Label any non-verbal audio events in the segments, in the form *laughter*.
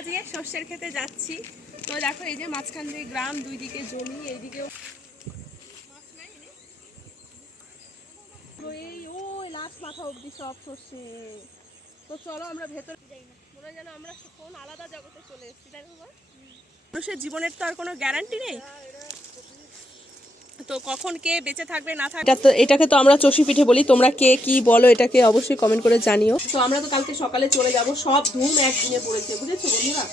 আজকে সর্ষের খেতে যাচ্ছি। তো দেখো এই যে মাঝখান দিয়ে গ্রাম দুই দিকে জমি এইদিকেও ওই লাস্ট মাথা অবধি সব সর্ষে। তো চলো আমরা ভেতরে মনে হয় যেন আমরা কোন আলাদা জগতে চলে এসেছি দেখো মানুষের জীবনের তো আর কোনো গ্যারান্টি নেই। তো কখন কে বেঁচে থাকবে, না থাকবে? এটা তো, এটাকে তো আমরা চষি পিঠে বলি। তোমরা কে, কি বলো, এটাকে অবশ্যই কমেন্ট করে জানিও। তো আমরা তো কালকে সকালে চলে যাব। সব ধুম একদিনে পড়েছে, বুঝেছ বন্ধুরা?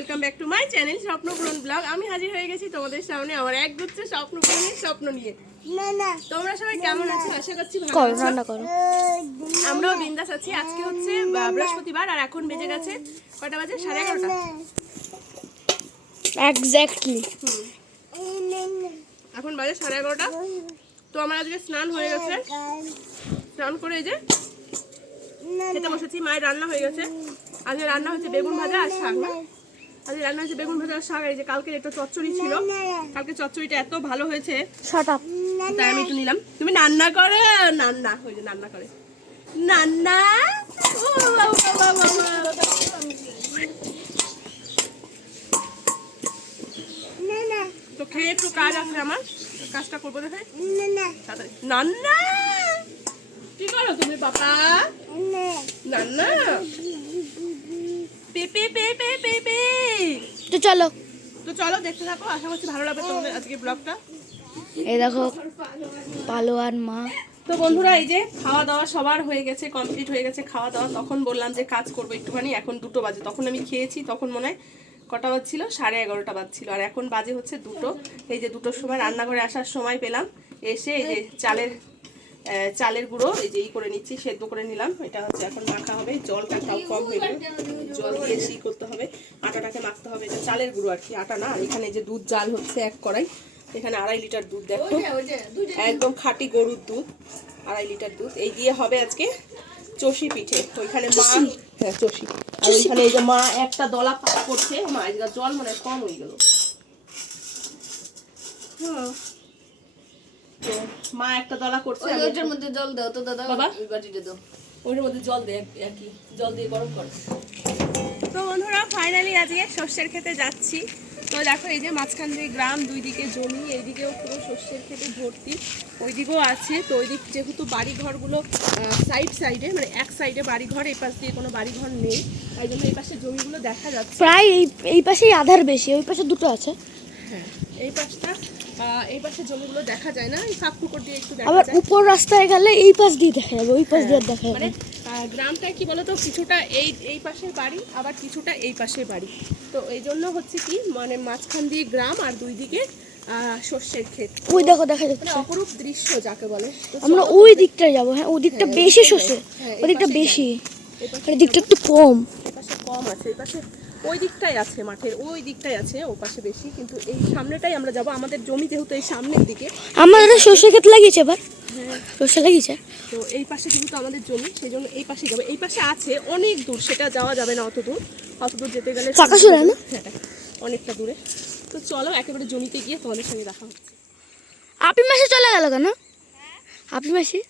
Welcome back to my channel Swapnapuron vlog. আমি হাজির হয়ে গেছি তোমাদের সামনে আমার এক গুচ্ছ স্বপ্নপূরণের স্বপ্ন নিয়ে। তোমরা সবাই কেমন আছো? আশা করছি ভালো আছো। আমরাও বিন্দাস আছি। আজকে হচ্ছে বৃহস্পতিবার আর এখন বেজে গেছে কয়টা বাজে? সাড়ে এগারোটা। এক্স্যাক্টলি এখন বাজে সাড়ে এগারোটা। তো আমার আজকে স্নান হয়ে গেছে। স্নান করে যে খেতে বসেছি। মায়ের রান্না হয়ে গেছে। আজকে রান্না হচ্ছে বেগুন ভাজা আর শাক না আজকে রান্না হচ্ছে বেগুন ভাজা আর শাক এই যে কালকের একটা চচ্চড়ি ছিল। কালকে চচ্চড়িটা এত ভালো হয়েছে। তাই আমি একটু নিলাম। তুমি রান্না করে রান্না ওই যে রান্না করে। রান্না। তো খেয়ে একটু কাজ আছে আমার। কাজটা করব দেখে। নান্না? কি করো তুমি বাবা? নান্না? পেপে পেপে পেপে তো চলো। তো চলো দেখতে থাকো আশা করছি ভালো লাগবে তোমাদের আজকে ব্লগটা। এই দেখো পালোয়ান মা। তো বন্ধুরা এই যে খাওয়া দাওয়া সবার হয়ে গেছে কমপ্লিট হয়ে গেছে খাওয়া দাওয়া। তখন বললাম যে কাজ করব একটুখানি এখন দুটো বাজে। তখন আমি খেয়েছি তখন মনে হয় কটা বাজছিল? সাড়ে এগারোটা বাজছিল। আর এখন বাজে হচ্ছে দুটো। এই যে দুটোর সময় রান্নাঘরে আসার সময় পেলাম। এসে এই যে চালের চালের গুঁড়ো এই যে ই করে নিচ্ছি সেদ্ধ করে নিলাম। এটা হচ্ছে এখন মাখা হবে জলটা তাও কম হয়ে জল দিয়ে সি করতে হবে আটাটাকে মাখতে হবে। এটা চালের গুঁড়ো আর কি আটা না। এখানে যে দুধ জাল হচ্ছে এক কড়াই। এখানে আড়াই লিটার দুধ দেখো। একদম খাঁটি গরুর দুধ আড়াই লিটার দুধ। এই দিয়ে হবে আজকে চষি পিঠে। ওইখানে মা হ্যাঁ চষি। আর ওইখানে এই যে মা একটা দলা পাক করছে। মা জল মনে কম হয়ে গেল। হ্যাঁ। তো মা একটা দলা করছে ওইটার মধ্যে জল দাও তো দাদা বাবা? ওই বাটিটা দাও। ওইটার মধ্যে জল দে আর কি জল দিয়ে গরম কর। তো বন্ধুরা ফাইনালি আজকে সর্ষের খেতে যাচ্ছি। তো দেখো এই যে মাঝখান দিয়ে গ্রাম দুই দিকে জমি এইদিকেও পুরো সর্ষের খেতে ভর্তি। ওইদিকেও আছে তো ওই দিক যেহেতু বাড়ি ঘরগুলো সাইড সাইডে মানে এক সাইডে বাড়ি ঘর এই পাশ দিয়ে কোনো বাড়ি ঘর নেই। তাই জন্য এই পাশে জমিগুলো দেখা যাচ্ছে। প্রায় এই এই পাশেই আধার বেশি ওই পাশে দুটো আছে। হ্যাঁ এই পাশটা এই পাশে জমিগুলো দেখা যায় না। এই ফুকর দিয়ে একটু দেখা আবার যায়। উপর রাস্তায় গেলে এই পাশ দিয়ে দেখা যাবে ওই পাশ দিয়ে দেখা মানে যাবে না। গ্রামটা কি বলতো কিছুটা এই এই পাশের বাড়ি আবার কিছুটা এই পাশের বাড়ি। তো এই জন্য হচ্ছে কি মানে মাঝখান দিয়ে গ্রাম আর দুই দিকে সর্ষের ক্ষেত। ওই দেখো দেখা মানে যাচ্ছে অপরূপ দৃশ্য যাকে বলে। আমরা ওই দিকটায় যাব হ্যাঁ ওই দিকটা হ্যাঁ, বেশি এই শসে হ্যাঁ, ওই দিকটা বেশি আর দিকটা একটু কম। এই পাশে কম আছে এই পাশে ওই দিকটাই আছে মাঠের ওই দিকটাই আছে ও পাশে বেশি কিন্তু এই সামনেটাই আমরা যাব। আমাদের জমি যেহেতু এই সামনের দিকে আমাদের সর্ষে ক্ষেত লাগিয়েছে এবার। হ্যাঁ। সর্ষে লাগিয়েছে। তো এই পাশে যেহেতু আমাদের জমি সেই জন্য এই পাশে যাব। এই পাশে আছে অনেক দূর সেটা যাওয়া যাবে না অত দূর। অত দূর যেতে গেলে চাকাসুরা না? হ্যাঁ অনেকটা দূরে। তো চলো একেবারে জমিতে গিয়ে তোমাদের সঙ্গে দেখা হচ্ছে। আপি মাসে চলে গেল কেন? আপি মাসি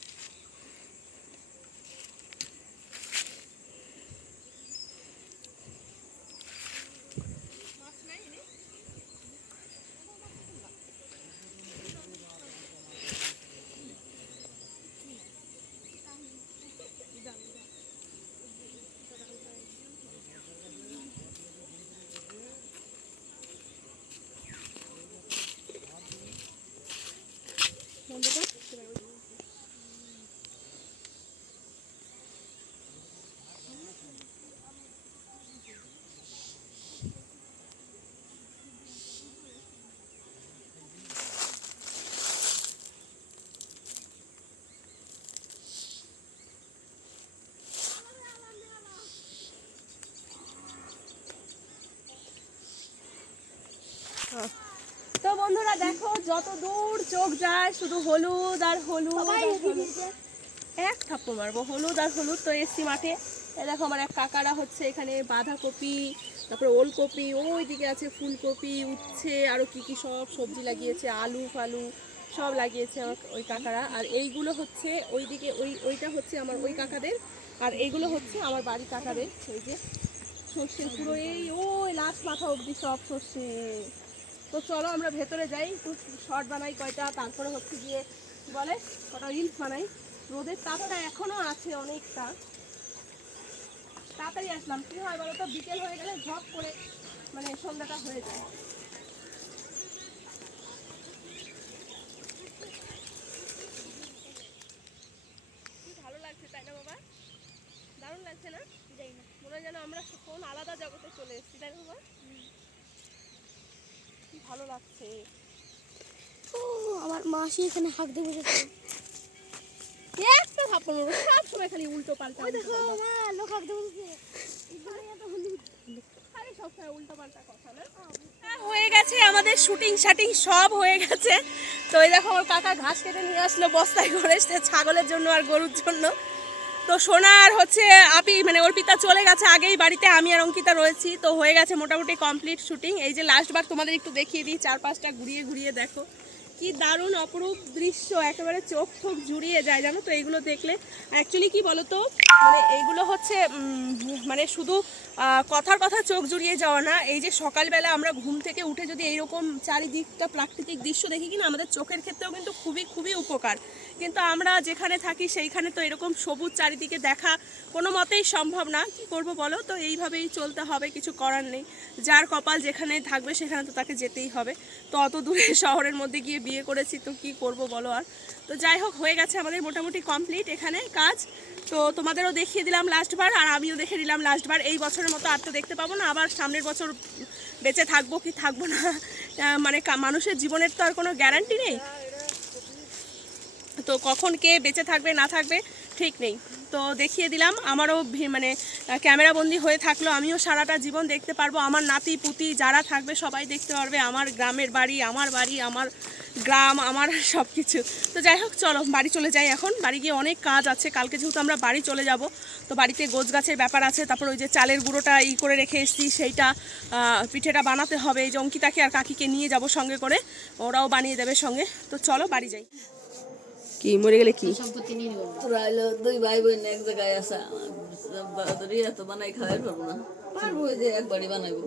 তো বন্ধুরা দেখো যত দূর চোখ যায় শুধু হলুদ আর হলুদ। এক থাপ্পড় মারবো হলুদ আর হলুদ তো এসছি মাঠে। এ দেখো আমার এক কাকারা হচ্ছে এখানে বাঁধাকপি তারপরে ওলকপি ওই দিকে আছে ফুলকপি উচ্ছে আরও কি কি সব সবজি লাগিয়েছে আলু ফালু সব লাগিয়েছে আমার ওই কাকারা। আর এইগুলো হচ্ছে ওইদিকে ওই ওইটা হচ্ছে আমার ওই কাকাদের আর এইগুলো হচ্ছে আমার বাড়ি কাকাদের। ওই যে সর্ষে পুরো এই ওই লাস্ট মাথা অবধি সব সর্ষে। তো চলো আমরা ভেতরে যাই, একটু শর্ট বানাই কয়টা, তারপরে হচ্ছে গিয়ে বলে, কটা রিলস বানাই। রোদের তাপটা এখনও আছে অনেকটা। তাড়াতাড়ি আসলাম। কি হয় বলো তো বিকেল হয়ে গেলে ঝপ করে মানে সন্ধ্যাটা হয়ে যায়। ভালো লাগছে না বাবা? দারুণ লাগছে না? মনে হয় যেন আমরা কোন আলাদা জগতে চলে এসেছি, তাই না বাবা? ভালো লাগছে। ও আমার মাসি এখানে হাঁক দিয়ে বসেছে একটা থাপ্পড় মারবো সব সময় খালি উল্টো পাল্টা ওই দেখো মা লোক হাঁক দিয়ে বসেছে না? হয়ে গেছে আমাদের শুটিং শাটিং সব হয়ে গেছে। তো এই দেখো আমার কাকা ঘাস কেটে নিয়ে আসলো বস্তায় করে ছাগলের জন্য আর গরুর জন্য। তো সোনার হচ্ছে আপি মানে অর্পিতা চলে গেছে। আগেই বাড়িতে আমি আর অঙ্কিতা রয়েছি। তো হয়ে গেছে মোটামুটি কমপ্লিট শুটিং এই যে লাস্টবার তোমাদের একটু দেখিয়ে দিই, চারপাশটা ঘুরিয়ে ঘুরিয়ে দেখো। কি দারুণ অপরূপ দৃশ্য, একেবারে চোখ ঠোক জুড়িয়ে যায়, জানো তো এইগুলো দেখলে। অ্যাকচুয়ালি কি বলো তো মানে এইগুলো হচ্ছে মানে শুধু কথার কথা চোখ জুড়িয়ে যাওয়া না। এই যে সকালবেলা আমরা ঘুম থেকে উঠে যদি এইরকম চারিদিকটা প্রাকৃতিক দৃশ্য দেখি কিনা, আমাদের চোখের ক্ষেত্রেও কিন্তু খুবই খুবই উপকার। কিন্তু আমরা যেখানে থাকি সেইখানে তো এরকম সবুজ চারিদিকে দেখা কোনো মতেই সম্ভব না। কি করব বলো? তো এইভাবেই চলতে হবে, কিছু করার নেই। যার কপাল যেখানে থাকবে সেখানে তো তাকে যেতেই হবে। তো অত দূরে *laughs* শহরের মধ্যে গিয়ে বিয়ে করেছি, তো কি করব বলো আর? তো যাই হোক, হয়ে গেছে আমাদের মোটামুটি কমপ্লিট এখানে কাজ। তো তোমাদেরও দেখিয়ে দিলাম লাস্টবার আর আমিও দেখে দিলাম লাস্টবার এই বছরের মতো আর তো দেখতে পাবো না, আবার সামনের বছর বেঁচে থাকব কি থাকব না। মানে মানুষের জীবনের তো আর কোনো গ্যারান্টি নেই। তো কখন কে বেঁচে থাকবে, না থাকবে, ঠিক নেই। তো দেখিয়ে দিলাম, আমারও মানে ক্যামেরাবন্দি হয়ে থাকল। আমিও সারাটা জীবন দেখতে পারব। আমার নাতি, পুতি যারা থাকবে, সবাই দেখতে পারবে। আমার গ্রামের বাড়ি, আমার বাড়ি, আমার গ্রাম, আমার *laughs* সব কিছু তো যাই হোক, চলো, বাড়ি চলে যাই এখন। বাড়ি গিয়ে অনেক কাজ আছে। কালকে যেহেতু আমরা বাড়ি চলে যাব, তো বাড়িতে গোছ গাছের ব্যাপার আছে। তারপর ওই যে চালের গুঁড়োটা ই করে রেখে এসেছি, সেইটা পিঠেটা বানাতে হবে। এই যে অঙ্কিতাকে আর কাকিকে নিয়ে যাব সঙ্গে করে। ওরাও বানিয়ে দেবে সঙ্গে। তো চলো, বাড়ি যাই। কি মরে গেলে কি? তোরা হইল দুই ভাই বোন এক জায়গায় আছে বাহাদুরি এত বানাই খাওয়াই পারব না। পারব ওই যে একবারই বানাইবো।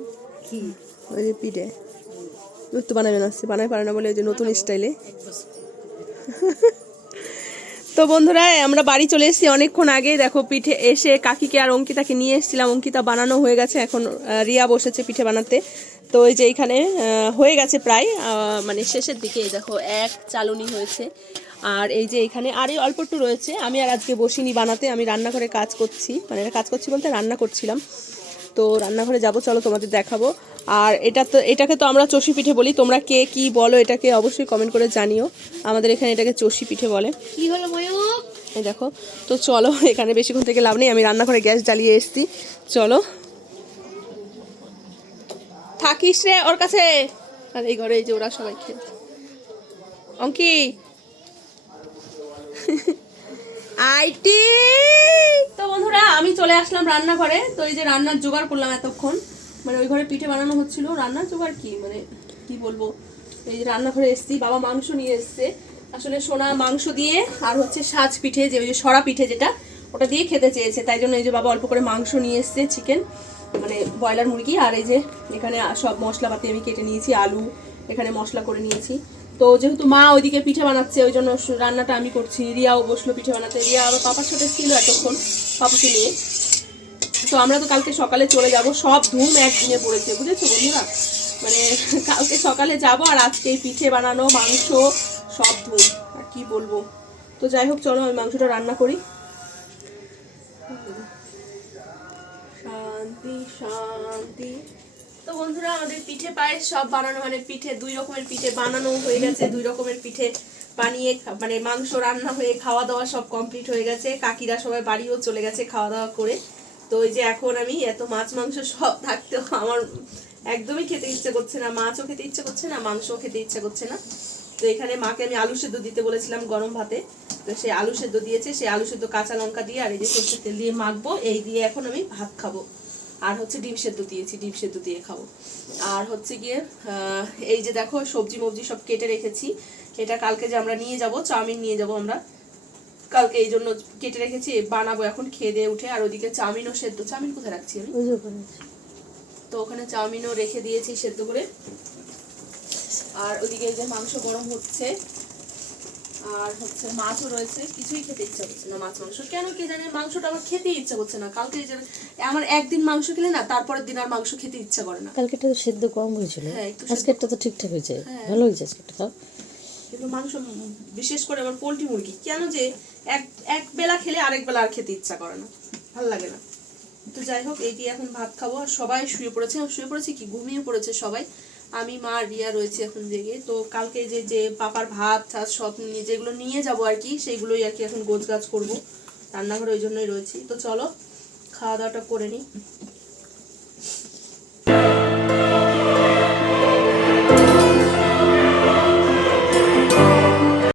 কি? ওই যে পিঠে। তো বানাবে না সে বানাই পারে না বলে ওই যে নতুন স্টাইলে। *laughs* তো বন্ধুরা আমরা বাড়ি চলে এসেছি অনেকক্ষণ আগে। দেখো পিঠে এসে কাকিকে আর অঙ্কিতাকে নিয়ে এসেছিলাম। অঙ্কিতা বানানো হয়ে গেছে এখন রিয়া বসেছে পিঠে বানাতে। তো এই যে এইখানে হয়ে গেছে প্রায় মানে শেষের দিকে। দেখো এক চালুনি হয়েছে। আর এই যে এখানে আরই অল্প একটু রয়েছে আমি আর আজকে বসিনি বানাতে আমি রান্নাঘরে কাজ করছি মানে কাজ করছি বলতে রান্না করছিলাম। তো রান্নাঘরে যাব চলো তোমাদের দেখাবো। আর এটা তো এটাকে তো আমরা চষি পিঠে বলি তোমরা কে কি বলো এটাকে অবশ্যই কমেন্ট করে জানিও। আমাদের এখানে এটাকে চষি পিঠে বলে। কি হলো ময়ূক এই দেখো তো চলো এখানে বেশিক্ষণ থেকে লাভ নেই আমি রান্নাঘরে গ্যাস জ্বালিয়ে এসেছি। চলো। থাকিস রে ওর কাছে। আর এই ঘরে এই যে ওরা সবাই খেলছে। অঙ্কি আইটি। তো বন্ধুরা, আমি চলে আসলাম রান্নাঘরে। তো এই যে রান্নার জোগাড় করলাম এতক্ষণ। মানে ওই ঘরে পিঠে বানানো হচ্ছিল। রান্নার জোগাড় কি? মানে কি বলব? এই যে রান্নাঘরে এসেছি, বাবা মাংস নিয়ে এসছে। আসলে সোনা মাংস দিয়ে, আর হচ্ছে সাজ পিঠে, যে ওই যে সরা পিঠে যেটা, ওটা দিয়ে খেতে চেয়েছে। তাই জন্য এই যে বাবা অল্প করে মাংস নিয়ে এসছে চিকেন মানে ব্রয়লার মুরগি। আর এই যে এখানে সব মশলাপাতি আমি কেটে নিয়েছি, আলু, এখানে মশলা করে নিয়েছি। তো যেহেতু মা ওইদিকে পিঠে বানাচ্ছে ওই জন্য রান্নাটা আমি করছি। রিয়াও বসল পিঠে বানাতে। রিয়া আবার পাপার সাথে ছিল এতক্ষণ, পাপাকে নিয়ে। তো আমরা তো কালকে সকালে চলে যাব। সব ধুম একদিনে পড়েছে, বুঝেছ বন্ধুরা? মানে কালকে সকালে যাব আর আজকে পিঠে বানানো, মাংস, সব ধুম। আর কি বলব? তো যাই হোক, চলো আমি মাংসটা রান্না করি। শান্তি শান্তি। তো বন্ধুরা, আমাদের পিঠে পায়েস সব বানানো মানে পিঠে দুই রকমের পিঠে বানানো হয়ে গেছে। দুই রকমের পিঠে বানিয়ে মানে মাংস রান্না হয়ে খাওয়া দাওয়া সব কমপ্লিট হয়ে গেছে। কাকিরা সবাই বাড়িও চলে গেছে খাওয়া দাওয়া করে। তো ওই যে এখন আমি এত মাছ, মাংস সব থাকতেও আমার একদমই খেতে ইচ্ছে করছে না। মাছও খেতে ইচ্ছে করছে না, মাংসও খেতে ইচ্ছে করছে না। তো এখানে মাকে আমি আলু সেদ্ধ দিতে বলেছিলাম গরম ভাতে। তো সে আলু সেদ্ধ দিয়েছে। সে আলু সেদ্ধ কাঁচা লঙ্কা দিয়ে আর এই যে সর্ষের তেল দিয়ে মাখবো। এই দিয়ে এখন আমি ভাত খাব। আর হচ্ছে ডিম সেদ্ধ দিয়েছি ডিম সেদ্ধ দিয়ে খাব। আর হচ্ছে গিয়ে এই যে দেখো সবজি মবজি সব কেটে রেখেছি। এটা কালকে যে আমরা নিয়ে যাব চাউমিন নিয়ে যাব আমরা। কালকে এই জন্য কেটে রেখেছি বানাবো এখন খেয়ে দিয়ে উঠে। আর ওদিকে চাউমিনও সেদ্ধ। চাউমিন কোথায় রাখছি আমি? তো ওখানে চাউমিনও রেখে দিয়েছি সেদ্ধ করে। আর ওদিকে এই যে মাংস গরম হচ্ছে আর হচ্ছে মাছও রয়েছে কিছুই খেতে ইচ্ছা করছে না মাছ মাংস। কেন কি জানি মাংসটা আমার খেতে ইচ্ছা করছে না। কালকে আমার একদিন মাংস খেলে না তারপরের দিন আর মাংস খেতে ইচ্ছা করে না। কালকেরটা তো সেদ্ধ কম হয়েছিল। হ্যাঁ, আজকেরটা তো ঠিকঠাক হয়েছে। হ্যাঁ। ভালো হয়েছে আজকেরটা খাও। কিন্তু মাংস বিশেষ করে আমার পোলট্রি মুরগি কেন যে এক এক বেলা খেলে আরেক বেলা আর খেতে ইচ্ছা করে না। ভালো লাগে না। তো যাই হোক, এই দিয়ে এখন ভাত খাব। আর সবাই শুয়ে পড়েছে। শুয়ে পড়েছে কি? ঘুমিয়ে পড়েছে সবাই। আমি, মা রিয়া রয়েছে এখন জেগে। তো কালকে যে যে পাপার ভাত ছাত সব নিয়ে যেগুলো নিয়ে যাব আর কি, সেইগুলোই আর কি এখন গোছ গাছ করব। রান্নাঘরে ওই জন্যই রয়েছি। তো চলো খাওয়া দাওয়াটা করে নিই।